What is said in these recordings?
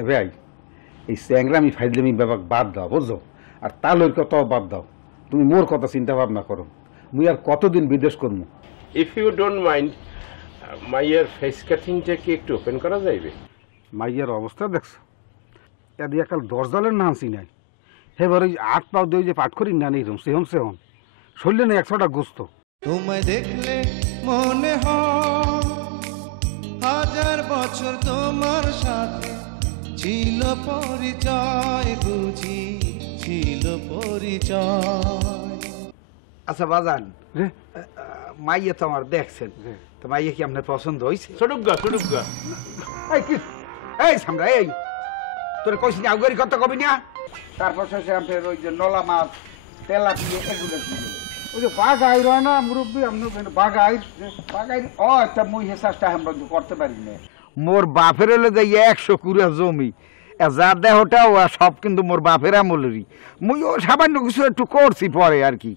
এ ভাই এই স্যাংরামি ফাইজলামি ব্যাপার বাদ দাও বুঝছো, আর তালইর কথাও বাদ দাও। তুমি মোর কথা চিন্তা ভাবনা করো, মুই আর কতদিন বিদেশ করবো। ইফ ইউ ডোন্ট মাইন্ড মাইয়ের ফেস কাটিংটা কি একটু ওপেন করা যাইবে? মাইয়ার অবস্থা দেখছো, এদি একাল দরজালের নামছি নাই, এবার ওই আট পাও দিয়ে যে পাট করি না নেই সেহন সেহন শরীরে নেই 100টা গোস্ত। তোমায় দেখলে মনে হয় হাজার বছর তোমার সাথে ছিল পরিচয়, বুঝি ছিল পরিচয়। আচ্ছা বাজান, মাইয়া তো আমার দেখছেন, তো মাইয়া কি আপনার পছন্দ হয়েছে? সডুগা সডুগা এই কি এই সামরা এই তোর কইছি আউগারি কথা কবি না, তারপর শেষে আপনার ওই যে নলা মাছ তেলা দিয়ে এগুলো ওই যে বাঘাই রয় না মুরব্বী, আপনার বাঘাই বাঘাই ও একটা মুই হেসাসটা আমরা করতে পারি না। মোর বাপের হলে যে 100 কুড়া জমি, যা দেহটাও সব কিন্তু মোর বাপের আমলেরই। মুই ও সামান্য কিছু একটু করছি পরে আর কি।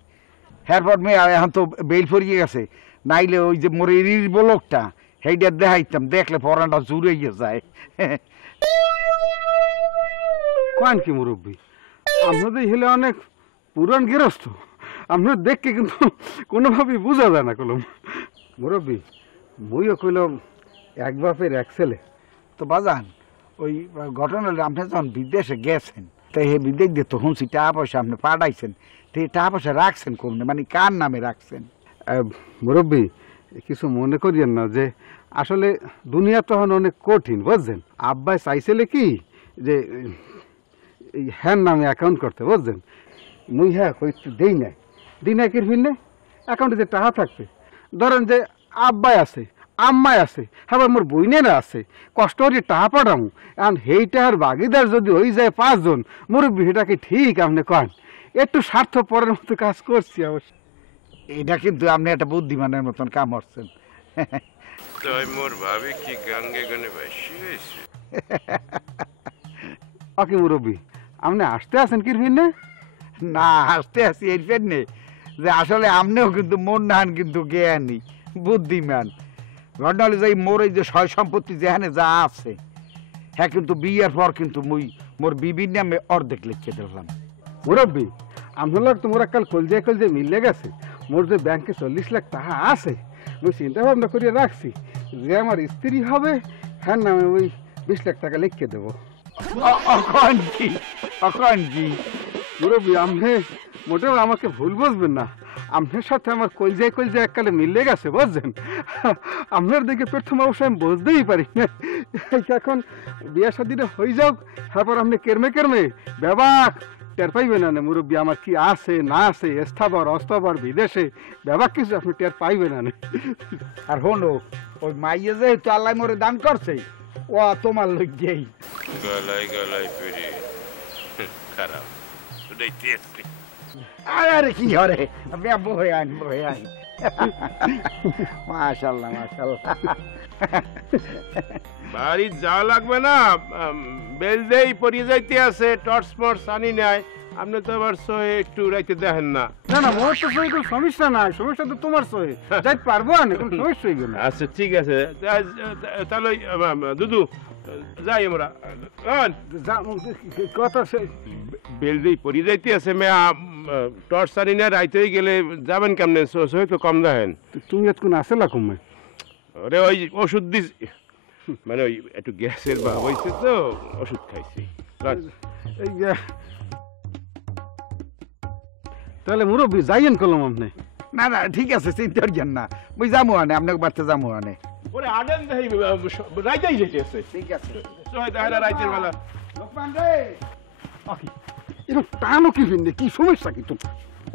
এরপর মেয়ে এখন তো বেল ফরিয়ে গেছে, নাইলে ওই যে মোর এরির বলকটা সেইটা দেখাইতাম, দেখলে পরানটা জুড়ে যায়। কোন কি মুরব্বী, আপনাদের হলে অনেক পুরান গৃহস্থ, আপনার দেখকে কিন্তু কোনোভাবেই বোঝা যায় না কলম। মুরব্বী মুইও কইলাম এক বাপের এক ছেলে। তো বাজান ওই ঘটনা আপনি যখন বিদেশে গেছেন, তো হে বিদেশ দিয়ে তো শুনছি টাকা পয়সা আপনি পাঠাইছেন, তো এই টাকা পয়সা রাখছেন কমনে, মানে কার নামে রাখছেন? মুরব্বী কিছু মনে করিয়েন না, যে আসলে দুনিয়া তখন অনেক কঠিন বুঝছেন। আব্বাই চাইছিলে কি যে এই হ্যার নামে অ্যাকাউন্ট করতে বুঝছেন, মুই হ্যাঁ কইতে দেই নাই, দিই নাই কিরফিন নে অ্যাকাউন্টে যে টাকা থাকবে, ধরেন যে আব্বাই আছে আম্মাই আছে আবার মোর বইনেরা আছে, কষ্ট করে টাকা পাঠামু, এখন সেইটার ভাগিদার যদি হয়ে যায় 5 জন, মুরব্বী সেটা কি ঠিক আপনি কন? একটু স্বার্থ পরের মতো কাজ করছি অবশ্য। এটা কিন্তু আপনি একটা বুদ্ধিমানের মতন কাম করছেন। তাই মোর ভাবি কি গাঙ্গে গানে ভাসি হয়েছে? ওকে মুরব্বী আপনি আসতে আছেন কিরফিন নে? না হাসতে আসি এর ফেরনে যে আসলে আপনিও কিন্তু মন নাহান কিন্তু জ্ঞানী বুদ্ধিমান। ঘটনা হলে যাই মোর এই যে সয় সম্পত্তি যেখানে যা আছে, হ্যাঁ কিন্তু বিয়ের পর কিন্তু মুই মোর বিবির নামে অর্ধেক লিখে দিলাম। মুরব্বী আপনার তো মোর কাল কলজে মিলে গেছে, মোর যে ব্যাংকে 40 লাখ টাকা আছে, মুই চিন্তা ভাবনা করে রাখছি যে আমার স্ত্রী হবে হ্যাঁ নামে ওই 20 লাখ টাকা লিখে দেবো। অখন কি মুরব্বী আপনি মোটেও আমাকে ভুল বুঝবেন না, আপনার সাথে আমার কলজে এককালে মিলে গেছে বুঝছেন। আপনার দিকে প্রথম অবশ্যই আমি বুঝতেই পারি না, এখন বিয়া শাদিটা হয়ে যাক, তারপর আপনি কেরমে ব্যাবাক টের পাইবেন না মুরব্বী আমার কি আছে না আছে, স্থাবর অস্থাবর বিদেশে ব্যাবাক কিছু আপনি টের পাইবেন না। আর হলো ওই মাইয়ে যেহেতু আল্লাহ মোরে দান করছে, ও তোমার লজ্জেই গলায় গলায় পেরে খারাপ শুনাইতে। আরে কি হরে বহে আইন মাশাল্লাহ মাশাল্লাহ। বাড়ি যাওয়া লাগবে না, বেল দেই পরিয়ে যাইতে আছে, টর্চ মর্চ আনি নাই। আপনি তো আবার সহে একটু রাইতে দেখেন না। না না মোর তো সহি কোনো সমস্যা নাই, সমস্যা তো তোমার সহি, যাই পারবো না, কোনো সমস্যা হইবে না। আচ্ছা ঠিক আছে, তাহলে দুদু যাই আমরা। কথা বেল দেই পরিয়ে যাইতে আছে, মেয়া টর্চ আনি না, রাইতে গেলে যাবেন কেমনে? সহি তো কম দেখেন। তুমি এতক্ষণ আসে না কমে? ওরে ওই ওষুধ দিস, মানে ওই একটু গ্যাসের বা হয়েছে তো ওষুধ খাইছি। এই তাহলে মুরব্বী যাইয়েন কলম আপনি? না না ঠিক আছে, চিন্তা করিয়েন না, মুই যাবো আনে আপনাকে বাড়তে যাবো আনে। ওরে আডেন দেই রাইতেই যেতে আছে। ঠিক আছে সহি দেখা রাইতের বেলা। লোকমান রে এরকম টানো কি ফিরনে, কি সমস্যা কি তোমার?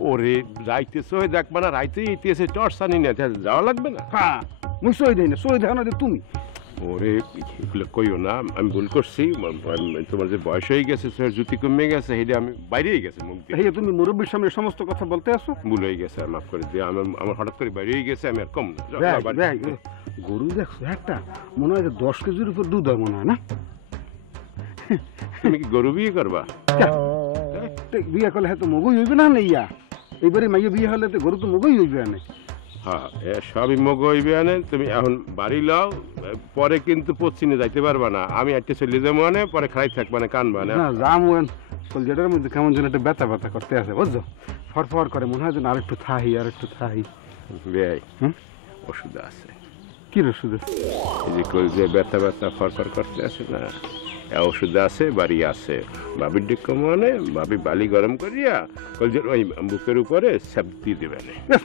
ওরে রাইতে সহি দেখবা না, রাইতেই ইতিহাসে টর্চ আনি না, যাওয়া লাগবে না। হ্যাঁ মুই সই দেই না, সই দেখানো যে তুমি। ওরে এগুলো কইও না, আমি ভুল করছি। তোমার যে বয়স হয়ে গেছে, জুতি কমে গেছে, সেটা আমি বাইরেই গেছে মুখ দিয়ে। এই তুমি মুরব্বীর সামনে সমস্ত কথা বলতে আসো? ভুল হয়ে গেছে, মাফ করে দিয়ে। আমার হঠাৎ করে বাইরেই গেছে, আমি আর কম না। গরু দেখছো একটা, মনে হয় 10 কেজির উপর দুধ হয় মনে হয় না? তুমি কি গরু বিয়ে করবা? বিয়ে করলে হয়তো মগুই হইবে না ইয়া, এইবারে মাইয়া বিয়ে হলে তো গরু তো মগুই হইবে না। হ্যাঁ সবই মগ হইবে আনে, তুমি এখন বাড়ি লও, পরে কিন্তু পশ্চিমে যাইতে পারবা না, আমি একটা চলে যাবো আনে, পরে খাই থাকবা না কানবা না। না জামুন কলজেটার মধ্যে কেমন যেন একটা ব্যথা ব্যথা করতে আছে বুঝছো, ফরফর করে মনে হয় যেন আরেকটু থাহি আরেকটু থাহি। বেয়াই হুম ওষুধ আছে, কি ওষুধ আছে? এই যে কলজে ব্যথা ব্যথা ফরফর করতে আছে না, ওষুধ আছে বাড়ি আছে, বাবির ডিক কমানে বাবি বালি গরম করিয়া কলজের ওই বুকের উপরে স্যাপ দিয়ে দেবে না।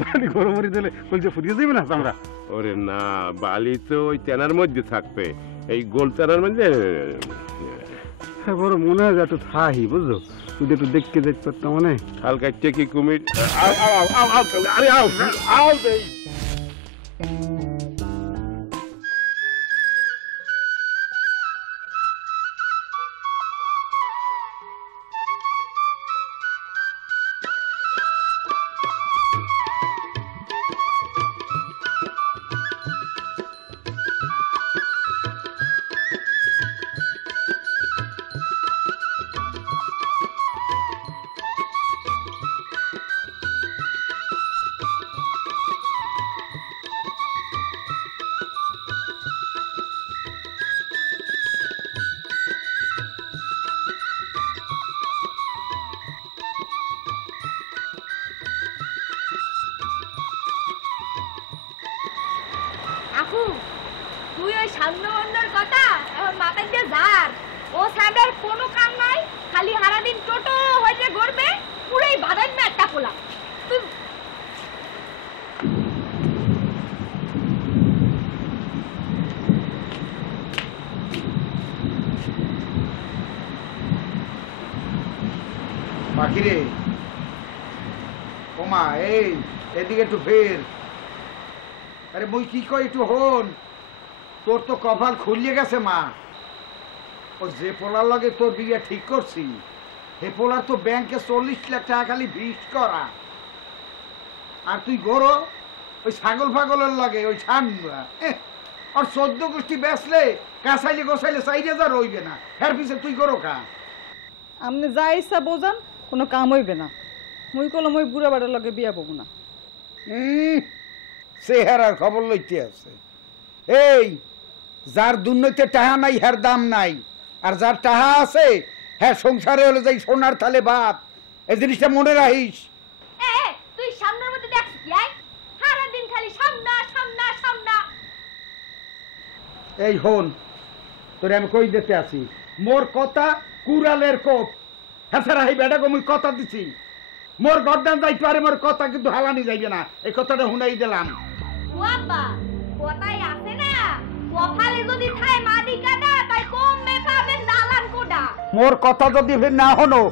বালি গরম করে দিলে কলজে ফুরিয়ে যাবে না আমরা? ওরে না, বালি তো ওই তেনার মধ্যে থাকবে, এই গোল তেনার মধ্যে। হ্যাঁ বড় মনে হয় যে একটু থাহি বুঝছো, তুই একটু দেখতে দেখতে তো মনে হয়। হালকা টেকি কুমির, আও আও আও আও আরে আও আও দেই। আপু তুই ওই সামনে কথা এখন মাথায় দিয়ে যার, ও সামনের কোনো কাম নাই, খালি সারাদিন টোটো হয়ে ঘুরবে, পুরোই বাদাই না একটা পোলা। তুই পাখিরে ওমা এই এদিকে একটু ফের। আরে মুই কি কই একটু হন, তোর তো কপাল খুলিয়ে গেছে মা। ও যে পোলার লগে তোর বিয়ে ঠিক করছি, হে পোলার তো ব্যাংকে 40 লাখ টাকা খালি ভিস করা, আর তুই গরো ওই ছাগল ফাগলের লগে ওই ছান্না আর 14 গোষ্ঠী বেচলে কাঁচাইলে গোসাইলে 4000 হইবে না, এর পিছে তুই গরো কা। আপনি যা ইচ্ছা বোঝান, কোনো কাম হইবে না। মুই কলম ওই বুড়া বাড়ার লগে বিয়া পাবো না। চেহারার খবর লইতে আছে। এই যার দুর্নীতি টাহা নাই হ্যার দাম নাই, আর যার টাহা আছে হ্যাঁ সংসারে হলে যাই সোনার থালে ভাত, এই জিনিসটা মনে রাখিস। তুই সামনের মধ্যে দেখছিস কি আই, সারাদিন খালি সামনা সামনা সামনা। এই হন তোরে আমি কই দিতে আছি, মোর কথা কুড়ালের কোপ। হ্যাঁ স্যার এই বেটা মুই কথা দিছি, মোর গর্দান যাইতে পারে, মোর কথা কিন্তু হালানি যাইবে না, এই কথাটা শুনাই দিলাম। বাবা কোথায় আছে না, কপালে যদি থায় মাটি কাটা তাই কমে পাবেন দালান কোডা। মোর কথা যদি ফের না হনো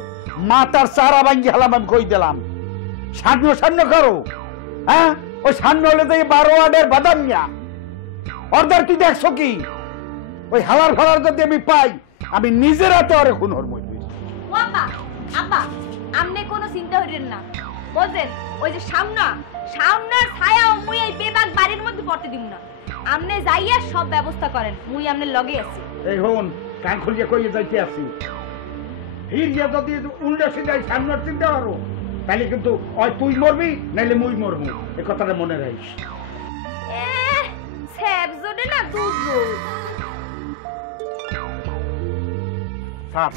মাতার চারা ভাঙ্গি হালাম, আমি কই দিলাম। সান্ন সান্ন করো, হ্যাঁ ওই সান্ন হলে তো 12 ওয়ার্ডের বাদাম মিয়া অর্ডার তুই দেখছো কি? ওই হালার ফালার যদি আমি পাই, আমি নিজের হাতে আরে খুন হর মই। বাবা আপা আমনে কোনো চিন্তা করেন না, বুঝছেন ওই যে সামনার ছায়া মুই এই বেবাক বাড়ির মধ্যে পড়তে দিব না, আমনে যাইয়া সব ব্যবস্থা করেন, মুই আমনে লগে আছি। এই হন কান খুলিয়ে কইয়ে যাইতে আছি, হিরিয়া যদি উল্টা সিধাই সামনের চিন্তা করো তাহলে কিন্তু ওই তুই মরবি নাইলে মুই মরবো, এই কথাটা মনে রাখিস। স্যাব জোডে না দুধ। স্যার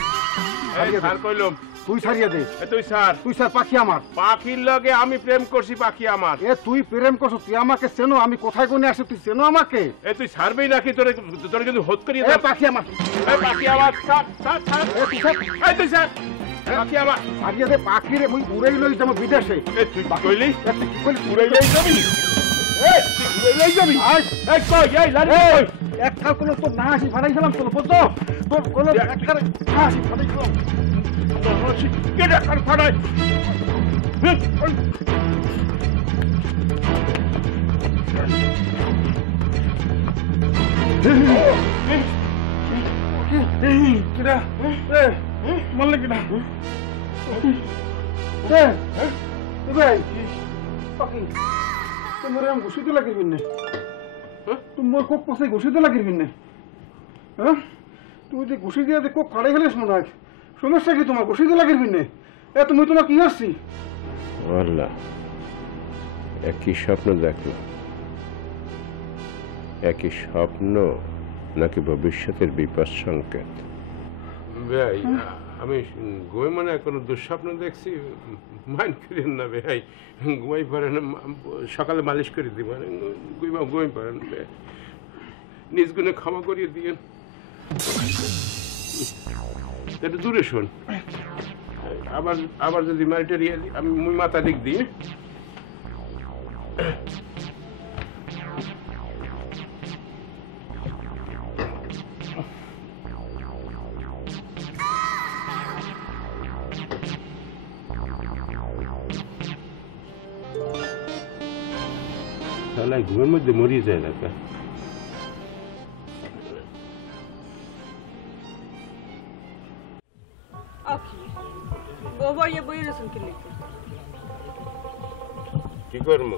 এই স্যার কইলাম তুই ছাড়িয়ে দে, তুই স্যার, তুই স্যার পাখি আমার। পাখির লগে আমি প্রেম করছি, পাখি আমার। তুই প্রেম করছো, তুই আমাকে চেনো, আমি কোথায় কোনে আসি তুই চেনো আমাকে? তুই ছাড়বেই নাকি? তোরে তোরে কিন্তু হোত করিয়ে পাখি আমার, পাখি আমার, স্যার স্যার স্যার তুই স্যার পাখি আমার ছাড়িয়ে দে। পাখি রে মুই উড়াই লই যাবো বিদেশে। তুই কইলি উড়াই লই যাবি, লই যাবি? এই কই এই লাড়ি কই? এককাল কোনো তোর না আসি ফাটাইছিলাম, তোর বুঝছো তোর কোনো এককাল না আসি ফাটাইছিলাম। কেডা কার ফাড়াই? কিরা মরলে কিনা পাখি তোমার আমি ঘুষিতে লাগিরবি না, তোমার কোক পাশে ঘুষিতে লাগিরবি না। হ্যাঁ তুই যে ঘুষি দিয়ে কোক ফাড়ে ফেলিস মনে হয়, সমস্যা কি তোমার? ঘুষিতে লাগিরবি না? তুমি তোমার কি আসছি? আল্লাহ একই স্বপ্ন দেখো, একই স্বপ্ন নাকি ভবিষ্যতের বিপদ সংকেত? ভাই আমি ঘুমাই মানে কোনো দুঃস্বপ্ন দেখছি, মাইন্ড করেন না ভাই, ঘুমাই পারেন, সকালে মালিশ করে দিব, ঘুমাই পারেন, নিজ গুণে ক্ষমা করিয়ে দিয়ে একটু দূরে শোন। আবার আবার যদি মারিটারি আমি মাথা দিক দিয়ে তাহলে ঘুমের মধ্যে মরিয়ে যায় না। কি করবো?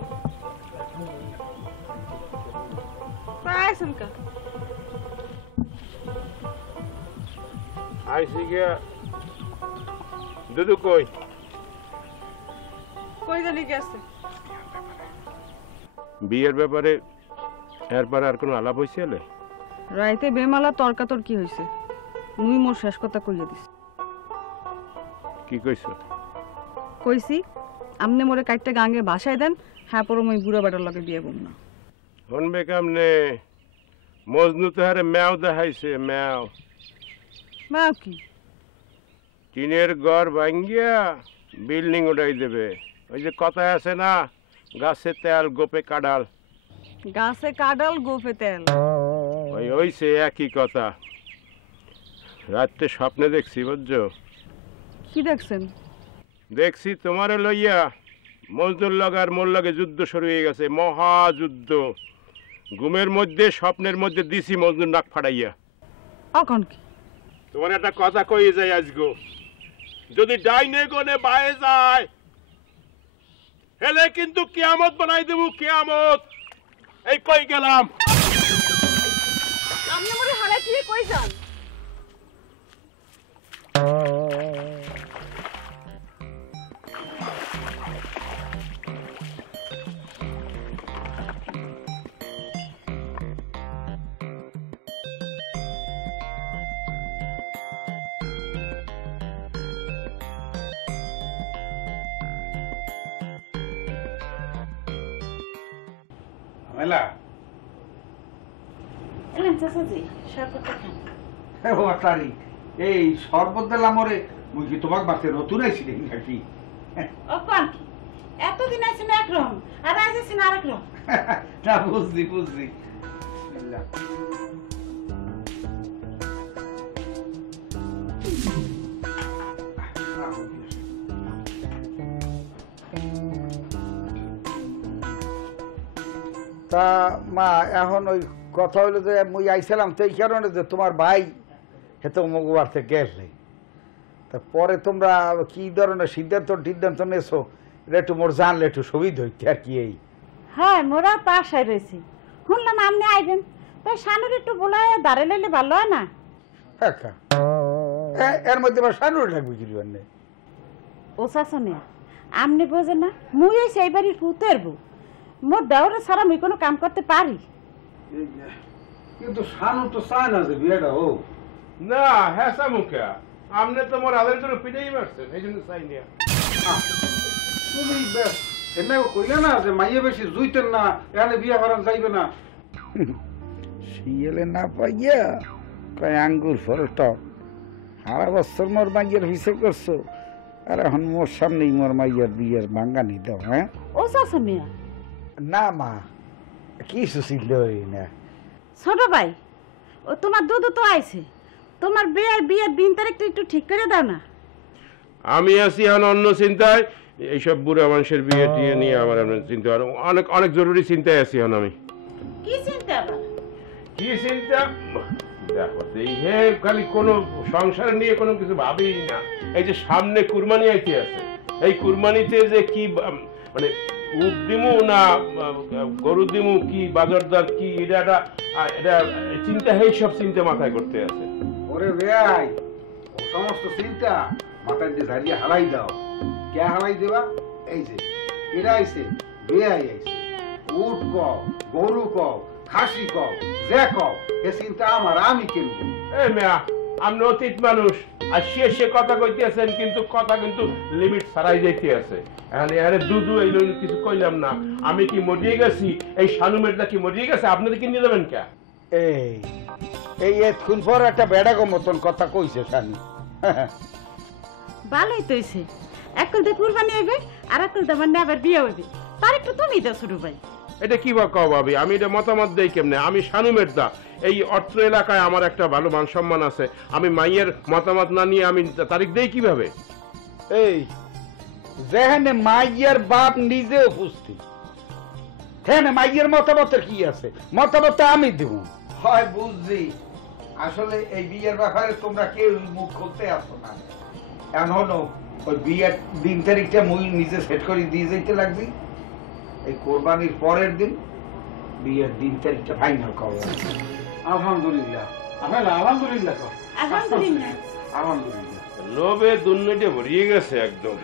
আইসি গিয়া দুদু কই জানি গেছে বিয়ের ব্যাপারে এরপর আর কোনো আলাপ হয়েছে? রাইতে বেমালা তর্কাতর্কি হয়েছে, মুই মোর শেষ কথা কইয়া দিস। কি কইছ? কইছি আমনে মোরে কাটতে গাঙ্গে ভাসায় দেন, হ্যাঁ পর মুই বুড়া বেটার লগে বিয়ে করব না। শুনবে কেমনে? মজনু তো হারে ম্যাও দেখাইছে, ম্যাও। মা কি টিনের ঘর ভাঙ্গিয়া বিল্ডিং উঠাই দেবে। ওই যে কথায় আছে না, গাছে তেল গোপে কাডাল। গাছে কাডাল গোপে তেল, ওই হইছে একই কথা। রাত্রে স্বপ্নে দেখছি, বুঝছো? কি দেখছেন? দেখছি তোমারে লইয়া মজদুর লগার মোর লগে যুদ্ধ শুরু হয়ে গেছে, মহাযুদ্ধ। ঘুমের মধ্যে স্বপ্নের মধ্যে দিছি মজদুর নাক ফাড়াইয়া। এখন কি তোমার একটা কথা কই যায় আজগো, যদি ডাইনে গনে বায়ে যায় হেলে কিন্তু কিয়ামত বানাই দেবো, কিয়ামত। এই কই গেলাম। আপনি মোরে হারাই দিয়ে কই যান? মেলা এলেন চাচাজি, শরবতটা খান। ও তারি এই শরবত দিলাম ওরে, মুই কি তোমার বাসে নতুন আইছি দেখি নাকি? ও পান কি এতদিন আছেন একরকম আর আজ আছেন আরেক রকম। না বুঝছি বুঝছি। তা মা এখন ওই কথা হইলো যে মুই আইছিলাম তো এই কারণে যে তোমার ভাই হেতো মগুবার থেকে গেছে, তা পরে তোমরা কি ধরনের সিদ্ধান্ত নেছো এটা একটু মোর জানলে একটু সুবিধা হইতে আর কি। এই হ্যাঁ মোরা তো আশায় রয়েছি, শুনলাম আপনি আইবেন, তাই শানুর একটু বলায় দাঁড়ে লইলে ভালো হয় না? হ্যাঁ এর মধ্যে আবার সানুর লাগবে কি না? ও চাচনে আপনি বোঝেন না, মুই ওই সেই বাড়ির পুতেরবো, মোর দেওয়ারে ছাড়া মুই কোনো কাম করতে পারি? কিন্তু শানু তো চায় না যে বিয়েটা হোক। না হ্যাঁ মুখে আমনে তো মোর আদের জন্য পিটাই মারছেন, এই জন্য চাই না। তুমি এমনি কইলে না যে মাইয়ে বেশি জুইতেন না, এখানে বিয়ে করান যাইবে না। শিয়ালে না পাইয়া কয় আঙ্গুর ফল টক, সারা বছর মোর মাইয়ের হিসেব করছো, আর এখন মোর সামনেই মোর মাইয়ার বিয়ের ভাঙ্গানি দাও। হ্যাঁ ও চাচনে না মা কিছু ছিল না। ছোট ভাই, ও তোমার দুধ তো আইছে, তোমার বিয়ের দিন তারিখটা একটু ঠিক করে দাও না। আমি আছি এখন অন্য চিন্তায়, এইসব বুড়া মানুষের বিয়ে টিয়ে নিয়ে আমার চিন্তা, অনেক অনেক জরুরি চিন্তায় আছি এখন আমি। কি চিন্তা আবার? কি চিন্তা? দেখো হে খালি কোনো সংসার নিয়ে কোনো কিছু ভাবি না। এই যে সামনে কুরবানি আইতে আছে, এই কুরবানিতে যে কি মানে উট দিমু না গরু দিমু, কি বাজারদার কি, এটা চিন্তা, এই সব চিন্তা মাথায় করতে আছে। ওরে ভাই, ও সমস্ত চিন্তা মাথায় দিয়ে ঝাড়িয়ে হালাই দাও। কে হালাই দেবা? এই যে এরা আইছে, বেয়াই আইছে উট কও গরু কও খাসি কও যে কও এ চিন্তা আমার আমি কিনবো এই মেয়া আপনি অতীত মানুষ আর সে কথা কইতেছেন কিন্তু কথা কিন্তু লিমিট ছাড়াই যাইতে আছে এখানে আরে দুদু এই লোক কিছু কইলাম না আমি কি মরিয়ে গেছি এই শানুমেরটা কি মরিয়ে গেছে আপনাদের কি নিয়ে যাবেন কে এই এতক্ষণ পর একটা বেড়াগো মতন কথা কইছে শানি ভালোই তো হইছে একল দিয়ে কুরবানি হইবে আর একল দিয়ে মানে আবার বিয়ে হইবে তার একটু তুমি দাও ছোট ভাই এটা কি বা কও ভাবি আমি এটা মতামত দেই কেমনে আমি শানুমের দা এই অত্র এলাকায় আমার একটা ভালো মান সম্মান আছে আমি মাইয়ের মতামত না নিয়ে আমি তারিখ দেই কিভাবে এই যেখানে মাইয়ের বাপ নিজে উপস্থিত হ্যাঁ মাইয়ের মতামতের কি আছে মতামত আমি দেব হয় বুঝছি আসলে এই বিয়ের ব্যাপারে তোমরা কেউ মুখ খুলতে আসো না এখন হলো ওই বিয়ের দিন তারিখটা মুই নিজে সেট করে দিয়ে যেতে লাগবে এই কোরবানির পরের দিন বিয়ের দিন তারিখটা ফাইনাল করো আলহামদুলিল্লাহ আলহামদুলিল্লাহ আলহামদুলিল্লাহ আলহামদুলিল্লাহ লোভে দুর্নীতি ভরিয়ে গেছে একদম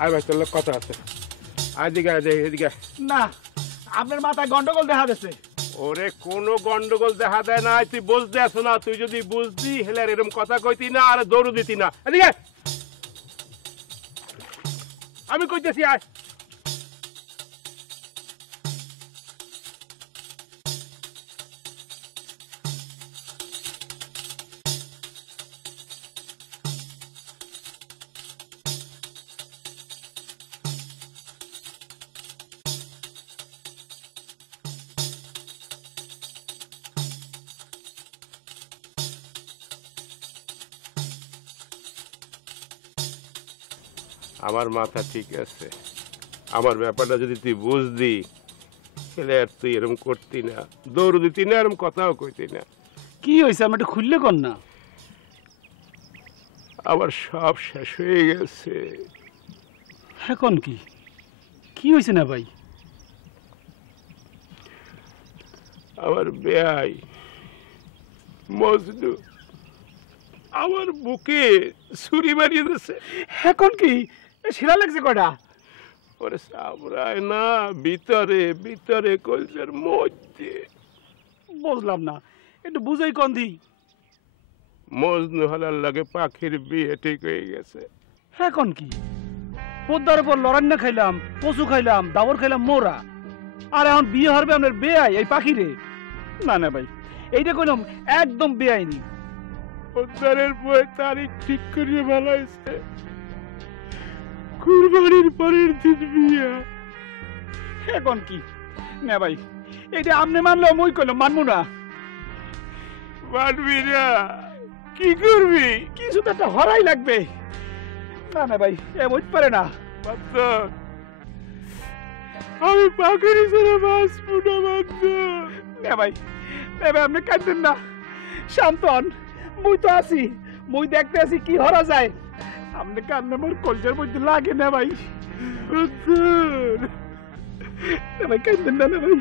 আয় ভাই তোর লোক কথা আছে আদিকে এদিকে না আপনার মাথায় গন্ডগোল দেখা যাচ্ছে ওরে কোনো গন্ডগোল দেখা দেয় না তুই বুঝতে আসো না তুই যদি বুঝতি হেলে এরকম কথা কইতি না আর দৌড় দিতি না এদিকে আমি কইতেছি আয় আমার মাথা ঠিক আছে আমার ব্যাপারটা যদি তুই বুঝদি তাহলে আর তুই এরকম করতি না দৌড় দিতি না এরকম কথাও কইতি না কি হয়েছে আমি একটু খুললে কর না আমার সব শেষ হয়ে গেছে এখন কি কি হয়েছে না ভাই আমার বেয়াই মজনু আমার বুকে ছুরি মারিয়ে দিয়েছে এখন কি শিরা লাগছে কয়টা ওরে সাবরায় না ভিতরে ভিতরে কলজের মধ্যে বুঝলাম না একটু বুঝাই কন দি মজনু হলার লাগে পাখির বিয়ে ঠিক হয়ে গেছে এখন কি পদ্মার উপর লড়ান্না খাইলাম কচু খাইলাম দাবর খাইলাম মোরা আর এখন বিয়ে হবে আপনার বেআই এই পাখিরে না না ভাই এইটা কইলাম একদম বেআইনি পদ্মারের বই তারিখ ঠিক করিয়ে ভালো হয়েছে কুরবানির পরের দিন বিয়ে এখন কি না ভাই এইটা আপনি মানলেও মই কইলাম মানবো না মানবি না কি করবি কিছু তো একটা হরাই লাগবে না না ভাই এ বুঝতে পারে না আমি পাখির ছেড়ে বাঁচবো না বাচ্চা। না ভাই, আপনি কাঁদবেন না, শান্ত হন। মুই তো আছি, মুই দেখতে আছি কি হরা যায়। আপনি কান্না মোর কলজার মধ্যে লাগে না ভাই। না ভাই, কাঁদবেন না ভাই।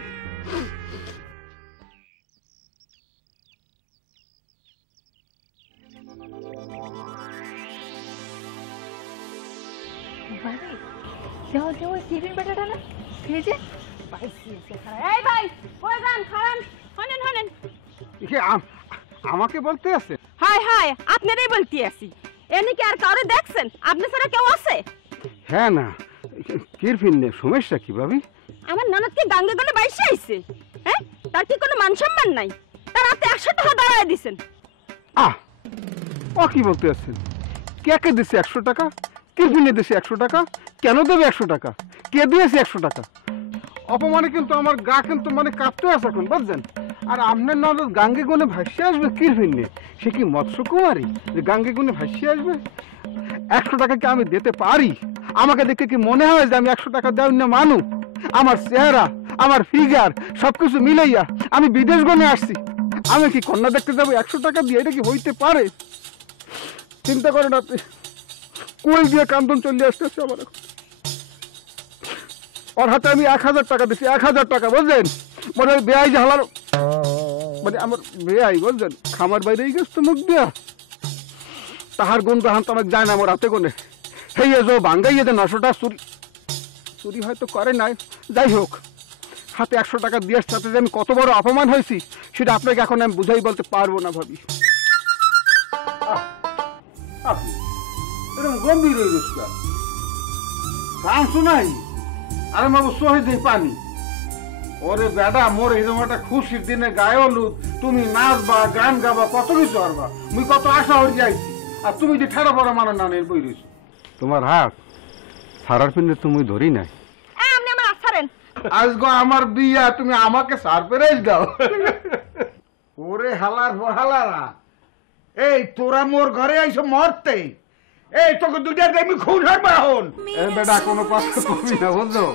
দেওয়া দেওয়া কিরিন বেটাটা না ফ্রিজে এই ভাই কই যান খান হনেন হনেন আমাকে বলতে আছে? হাই হাই আপনারই বলতে আছি। এনে কি আর কাউরে দেখছেন? আপনি ছাড়া কেউ আছে? হ্যাঁ না, কিরফিন নে, সমস্যা কি ভাবি? আমার ননদকে গাঙ্গে গনে বাইসে আইছে। হ্যাঁ, তার কি কোনো মান সম্মান নাই? তার হাতে 100 টাকা দাঁড়ায় দিছেন। ও কি বলতে আছেন? কে দিছে 100 টাকা? কিরফিনে দিছে 100 টাকা? কেন দেবে 100 টাকা? কে দিয়েছে 100 টাকা? অপমানে কিন্তু আমার গা কিন্তু মানে কাঁপতে আছে এখন, বুঝছেন? আর আপনার ননদ গাঙ্গে গুনে ভাসিয়ে আসবে কিরফিনে? সে কি মৎস্যকুমারী যে গাঙ্গে গুনে ভাসিয়ে আসবে? 100 টাকা কি আমি দিতে পারি? আমাকে দেখে কি মনে হয় যে আমি 100 টাকা দেওয়ার না মানুষ? আমার চেহারা, আমার ফিগার সবকিছু মিলাইয়া আমি বিদেশ গনে আসছি, আমি কি কন্যা দেখতে যাবো 100 টাকা দিয়ে? এটা কি হইতে পারে? চিন্তা করেন আপনি, কোল দিয়ে কান্দন চলে আসতেছে আমার। ওর হাতে আমি 1000 টাকা দিচ্ছি, 1000 টাকা, বুঝলেন? মনে হয় বেআই ঝালার, মানে আমার বেআই, বুঝলেন? খামার বাইরেই গেছে তো মুখ দিয়া, তাহার গুণ তাহান তো আমাকে যায় না আমার হাতে কোনে। সেই যে ভাঙ্গাইয়ে যে 900 টাকা চুরি হয়তো করে নাই, যাই হোক, হাতে 100 টাকা দিয়ে সাথে যে আমি কত বড় অপমান হয়েছি সেটা আপনাকে এখন আমি বুঝাই বলতে পারবো না ভাবি। এরকম গম্ভীর হয়ে গেছে গান শোনাই, আরে বাবু সহে দেই পানি। ওরে বেডা, মোর এরকম একটা খুশির দিনে গায়ে হলুদ, তুমি নাচবা, গান গাবা, কত কিছু পারবা, মুই কত আশা হয়ে যাইছি, আর তুমি যে ঠেড়া পড়া মানা না নেই বই রয়েছ। তোমার হাত সারার পিনে তুমি ধরি নাই। আপনি আমার আছারেন। আজগো আমার বিয়া, তুমি আমাকে সারপ্রাইজ দাও। ওরে হালার হালারা, এই তোরা মোর ঘরে আইছো মরতে, এই তোকে দুইটা দেমি খুন হইবা হন। এ বেটা, কোনো কথা কবি না, বুঝছো?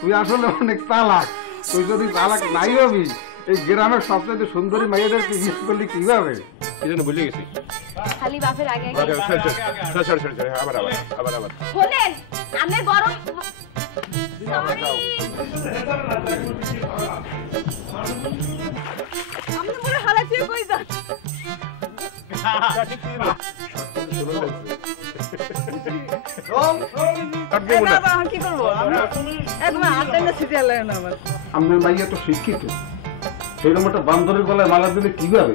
তুই আসলে অনেক তালাক। তুই যদি তালাক নাই হবি, এই গ্রামের সবচেয়ে সুন্দরী মেয়েদের বিয়ে করলি কিভাবে? এই জন্য বুঝে গেছি। খালি বাপের আগে আবার হলেন আমি গরম আপনি পুরো হালাতে কই যান? কি করবো একদম হাতে না ছিটে এলেন আমার। আমার মাইয়া তো শিক্ষিত, সেইরকম একটা বান্দরের গলায় মালা দিলে কিভাবে?